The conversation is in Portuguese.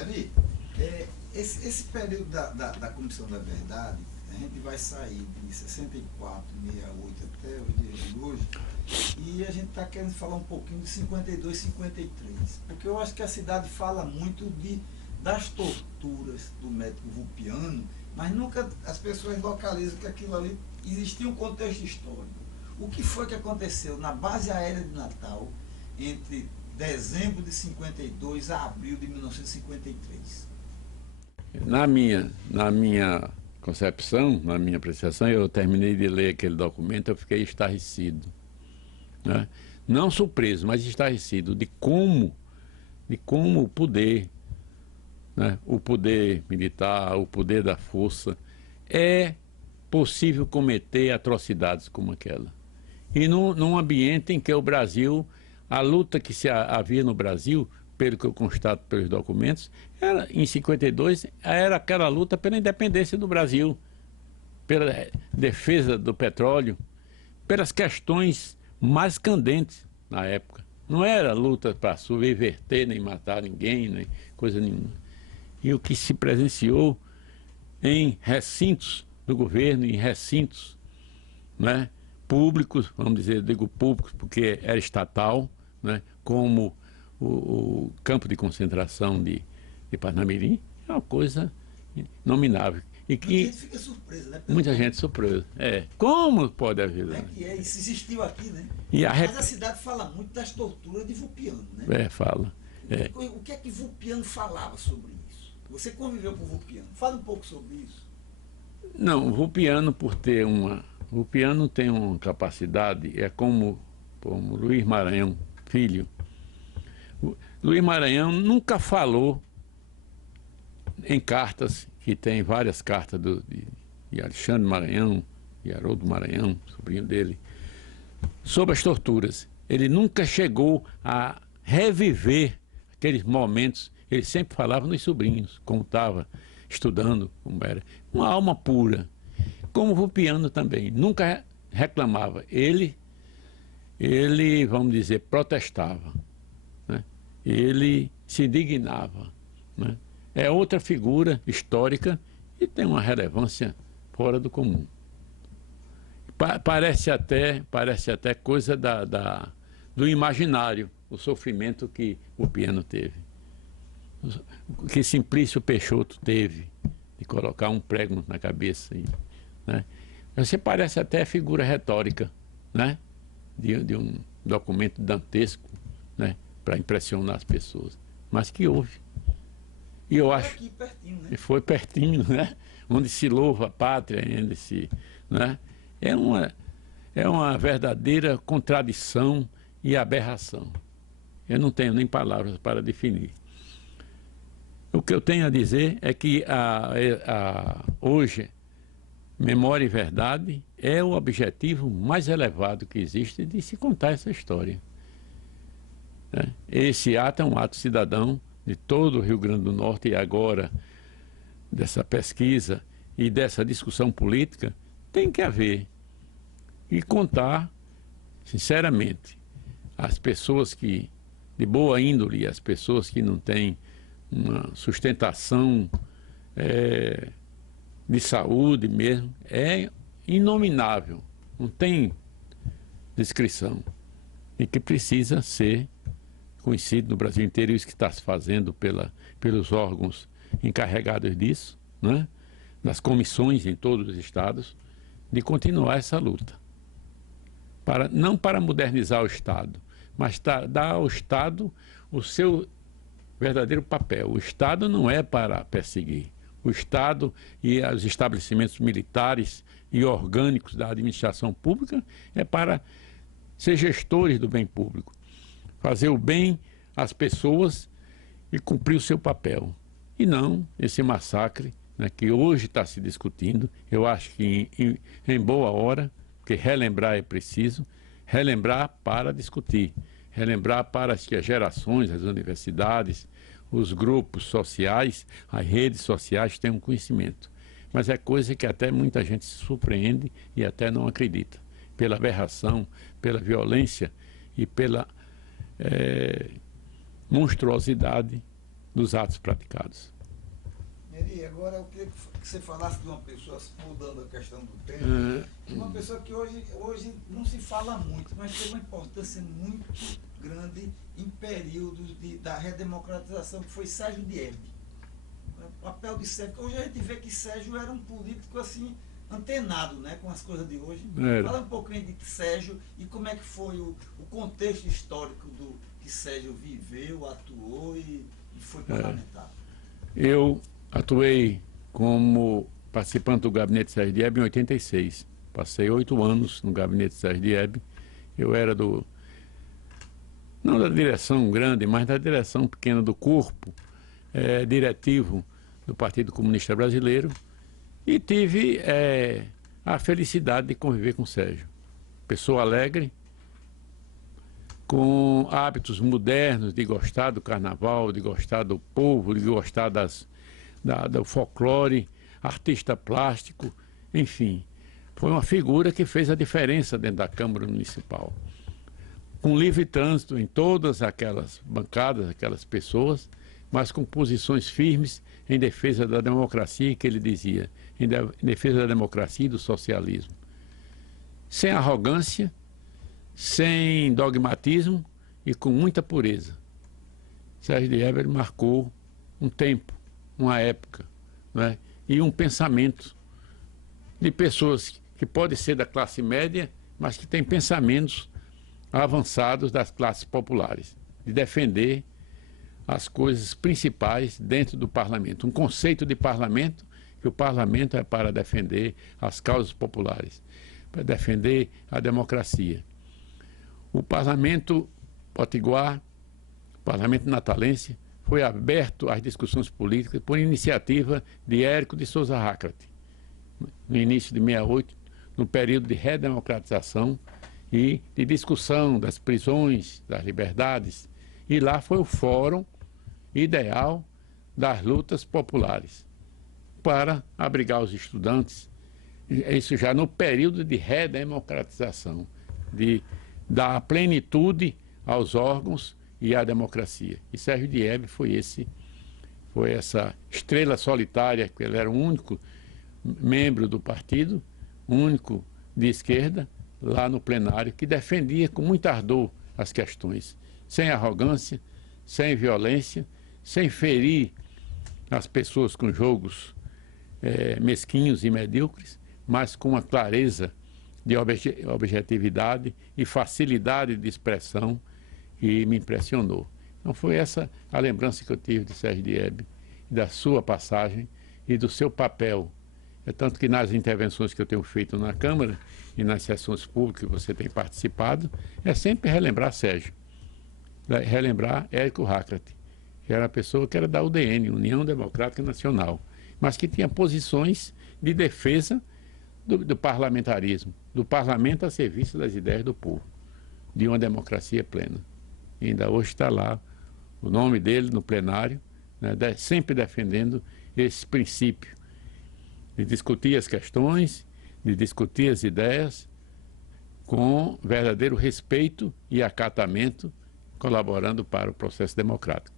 Eli, esse período da Comissão da Verdade, a gente vai sair de 64, 68 até os dias de hoje, e a gente está querendo falar um pouquinho de 52, 53, porque eu acho que a cidade fala muito das torturas do médico Vulpiano, mas nunca as pessoas localizam que aquilo ali existia um contexto histórico. O que foi que aconteceu na base aérea de Natal entre dezembro de 52 a abril de 1953? Na minha concepção, na minha apreciação, eu terminei de ler aquele documento, eu fiquei estarrecido, né? Não surpreso, mas estarrecido de como o poder, né, o poder militar, o poder da força, é possível cometer atrocidades como aquela. E num ambiente em que o Brasil, a luta que se havia no Brasil, pelo que eu constato pelos documentos, em 52, era aquela luta pela independência do Brasil, pela defesa do petróleo, pelas questões mais candentes na época. Não era luta para subverter, nem matar ninguém, nem coisa nenhuma. E o que se presenciou em recintos do governo, em recintos, né, públicos, vamos dizer, digo públicos porque era estatal, né, como o campo de concentração de Parnamirim, é uma coisa inominável. E que muita gente fica surpresa, né? Muita gente surpresa. Como pode haver? Como é que é? Isso existiu aqui, né? E Mas a cidade fala muito das torturas de Vulpiano, né? Fala. O que é que Vulpiano falava sobre isso? Você conviveu com Vulpiano. Fala um pouco sobre isso. Não, o Vulpiano, Vulpiano tem uma capacidade, é como Luiz Maranhão, filho. Luiz Maranhão nunca falou em cartas, que tem várias cartas de Alexandre Maranhão, de Haroldo Maranhão, sobrinho dele, sobre as torturas. Ele nunca chegou a reviver aqueles momentos. Ele sempre falava nos sobrinhos, como estava estudando, como era. Uma alma pura. Como o Vulpiano também. Nunca reclamava. Ele, vamos dizer, protestava, né? Ele se indignava, né? É outra figura histórica e tem uma relevância fora do comum. Parece até coisa do imaginário, o sofrimento que o piano teve, que Simplício Peixoto teve, de colocar um prego na cabeça, né? Você parece até figura retórica, né, de um documento dantesco, né, para impressionar as pessoas, mas que houve. E eu acho aqui pertinho, né? que foi pertinho, né, onde se louva a pátria, né, é uma verdadeira contradição e aberração. Eu não tenho nem palavras para definir. O que eu tenho a dizer é que hoje, memória e verdade é o objetivo mais elevado que existe de se contar essa história, né? Esse ato é um ato cidadão de todo o Rio Grande do Norte, e agora dessa pesquisa e dessa discussão política tem que haver, e contar sinceramente as pessoas que de boa índole, as pessoas que não têm uma sustentação de saúde mesmo, é inominável, não tem descrição, e que precisa ser conhecido no Brasil inteiro. Isso que está se fazendo pelos órgãos encarregados disso, né? Das comissões em todos os estados, de continuar essa luta. Não para modernizar o Estado, mas dar ao Estado o seu verdadeiro papel. O Estado não é para perseguir. O Estado e os estabelecimentos militares e orgânicos da administração pública é para ser gestores do bem público, fazer o bem às pessoas e cumprir o seu papel. E não esse massacre, né, que hoje está se discutindo. Eu acho que em boa hora, porque relembrar é preciso, relembrar para discutir, relembrar para que as gerações, as universidades, os grupos sociais, as redes sociais tenham conhecimento. Mas é coisa que até muita gente se surpreende e até não acredita, pela aberração, pela violência e pela monstruosidade dos atos praticados. Neri, agora eu queria que você falasse de uma pessoa, mudando a questão do tempo, uma pessoa que hoje não se fala muito, mas tem uma importância muito grande em períodos da redemocratização, que foi Sérgio Diebe. O papel de Sérgio, hoje a gente vê que Sérgio era um político assim, antenado, né, com as coisas de hoje. Fala um pouquinho de Sérgio e como é que foi o contexto histórico do que Sérgio viveu, atuou e foi parlamentar. Eu atuei como participante do gabinete Sérgio Diebe em 86. Passei 8 anos no gabinete Sérgio Diebe. Eu era não da direção grande, mas da direção pequena do corpo diretivo do Partido Comunista Brasileiro e tive a felicidade de conviver com o Sérgio. Pessoa alegre, com hábitos modernos de gostar do carnaval, de gostar do povo, de gostar do folclore, artista plástico, enfim. Foi uma figura que fez a diferença dentro da Câmara Municipal. Com livre trânsito em todas aquelas bancadas, aquelas pessoas, mas com posições firmes em defesa da democracia, que ele dizia, em defesa da democracia e do socialismo. Sem arrogância, sem dogmatismo e com muita pureza. Sérgio Diebe marcou um tempo, uma época, né? E um pensamento de pessoas que podem ser da classe média, mas que têm pensamentos avançados das classes populares, de defender as coisas principais dentro do parlamento. Um conceito de parlamento, que o parlamento é para defender as causas populares, para defender a democracia. O parlamento potiguar, o parlamento natalense, foi aberto às discussões políticas por iniciativa de Érico de Souza Rackrati, no início de 68, no período de redemocratização e de discussão das prisões, das liberdades. E lá foi o fórum ideal das lutas populares para abrigar os estudantes, isso já no período de redemocratização, de dar plenitude aos órgãos e à democracia. E Sérgio Diebe foi essa estrela solitária, que ele era o único membro do partido, único de esquerda, lá no plenário, que defendia com muito ardor as questões, sem arrogância, sem violência, sem ferir as pessoas com jogos mesquinhos e medíocres, mas com uma clareza de objetividade e facilidade de expressão que me impressionou. Então foi essa a lembrança que eu tive de Sérgio Diebe, da sua passagem e do seu papel. É tanto que nas intervenções que eu tenho feito na Câmara e nas sessões públicas que você tem participado, é sempre relembrar Sérgio, relembrar Érico Rackrati, que era a pessoa que era da UDN, União Democrática Nacional, mas que tinha posições de defesa do parlamentarismo, do parlamento a serviço das ideias do povo, de uma democracia plena. E ainda hoje está lá o nome dele no plenário, né, sempre defendendo esse princípio de discutir as questões, de discutir as ideias com verdadeiro respeito e acatamento, colaborando para o processo democrático.